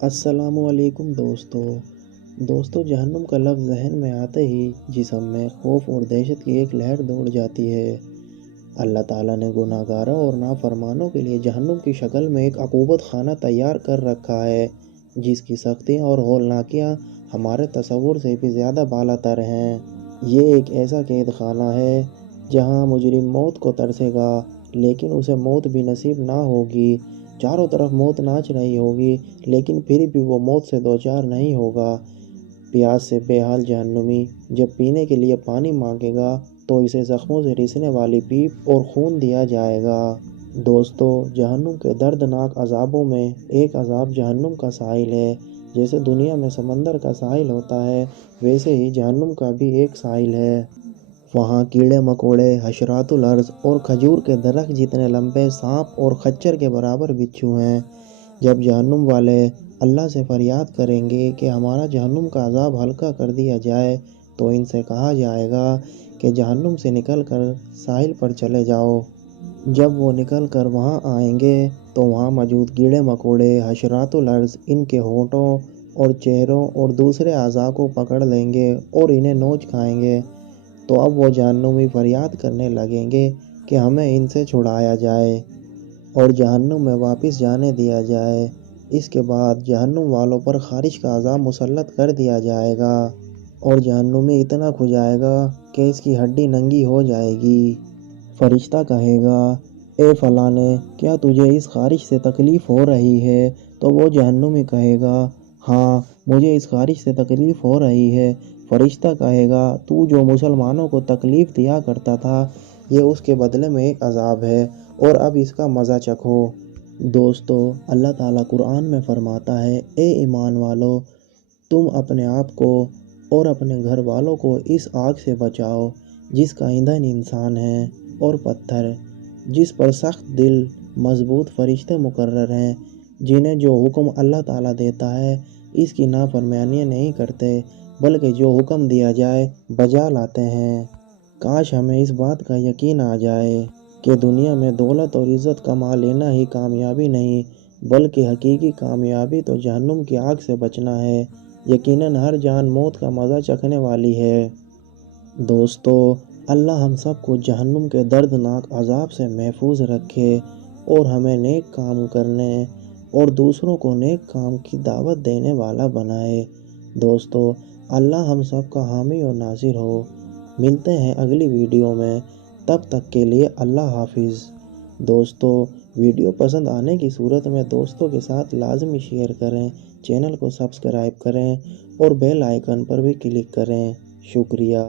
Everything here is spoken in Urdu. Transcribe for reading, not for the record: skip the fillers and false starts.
السلام علیکم دوستو جہنم کا لفظ ذہن میں آتے ہی جسم میں خوف اور دہشت کی ایک لہر دوڑ جاتی ہے۔ اللہ تعالیٰ نے گناہگاروں اور نافرمانوں کے لیے جہنم کی شکل میں ایک عقوبت خانہ تیار کر رکھا ہے، جس کی سختیاں اور ہولناکیاں ہمارے تصور سے بھی زیادہ بالا تر ہیں۔ یہ ایک ایسا قید خانہ ہے جہاں مجرم موت کو ترسے گا، لیکن اسے موت بھی نصیب نہ ہوگی۔ چاروں طرف موت ناچ رہی ہوگی، لیکن پھر بھی وہ موت سے دوچار نہیں ہوگا۔ پیاس سے بے حال جہنمی جب پینے کے لیے پانی مانگے گا تو اسے زخموں سے رسنے والی پیپ اور خون دیا جائے گا۔ دوستو، جہنم کے دردناک عذابوں میں ایک عذاب جہنم کا ساحل ہے۔ جیسے دنیا میں سمندر کا ساحل ہوتا ہے، ویسے ہی جہنم کا بھی ایک ساحل ہے۔ وہاں کیڑے مکوڑے، حشرات الارض اور کھجور کے درخت جتنے لمبے، سانپ اور خچر کے برابر بچھو ہیں۔ جب جہنم والے اللہ سے فریاد کریں گے کہ ہمارا جہنم کا عذاب ہلکا کر دیا جائے، تو ان سے کہا جائے گا کہ جہنم سے نکل کر ساحل پر چلے جاؤ۔ جب وہ نکل کر وہاں آئیں گے تو وہاں موجود کیڑے مکوڑے، حشرات الارض ان کے ہونٹوں اور چہروں اور دوسرے اعضاء کو پکڑ لیں گے اور انہیں نوچ کھائیں گے۔ تو اب وہ جہنمی فریاد کرنے لگیں گے کہ ہمیں ان سے چھڑایا جائے اور جہنم میں واپس جانے دیا جائے۔ اس کے بعد جہنم والوں پر خارش کا عذاب مسلط کر دیا جائے گا اور جہنمی اتنا کھجائے گا کہ اس کی ہڈی ننگی ہو جائے گی۔ فرشتہ کہے گا، اے فلانے، کیا تجھے اس خارش سے تکلیف ہو رہی ہے؟ تو وہ جہنمی کہے گا، ہاں، مجھے اس خارش سے تکلیف ہو رہی ہے۔ فرشتہ کہے گا، تو جو مسلمانوں کو تکلیف دیا کرتا تھا، یہ اس کے بدلے میں ایک عذاب ہے اور اب اس کا مزہ چکھو۔ دوستو، اللہ تعالیٰ قرآن میں فرماتا ہے، اے ایمان والو، تم اپنے آپ کو اور اپنے گھر والوں کو اس آگ سے بچاؤ جس کا ایندھن انسان ہے اور پتھر، جس پر سخت دل مضبوط فرشتے مقرر ہیں، جنہیں جو حکم اللہ تعالیٰ دیتا ہے اس کی نافرمانی نہیں کرتے، بلکہ جو حکم دیا جائے بجا لاتے ہیں۔ کاش ہمیں اس بات کا یقین آ جائے کہ دنیا میں دولت اور عزت کما لینا ہی کامیابی نہیں، بلکہ حقیقی کامیابی تو جہنم کی آگ سے بچنا ہے۔ یقیناً ہر جان موت کا مزہ چکھنے والی ہے۔ دوستو، اللہ ہم سب کو جہنم کے دردناک عذاب سے محفوظ رکھے اور ہمیں نیک کام کرنے اور دوسروں کو نیک کام کی دعوت دینے والا بنائے۔ دوستو، اللہ ہم سب کا حامی اور ناصر ہو۔ ملتے ہیں اگلی ویڈیو میں، تب تک کے لیے اللہ حافظ۔ دوستو، ویڈیو پسند آنے کی صورت میں دوستوں کے ساتھ لازمی شیئر کریں، چینل کو سبسکرائب کریں اور بیل آئیکن پر بھی کلک کریں۔ شکریہ۔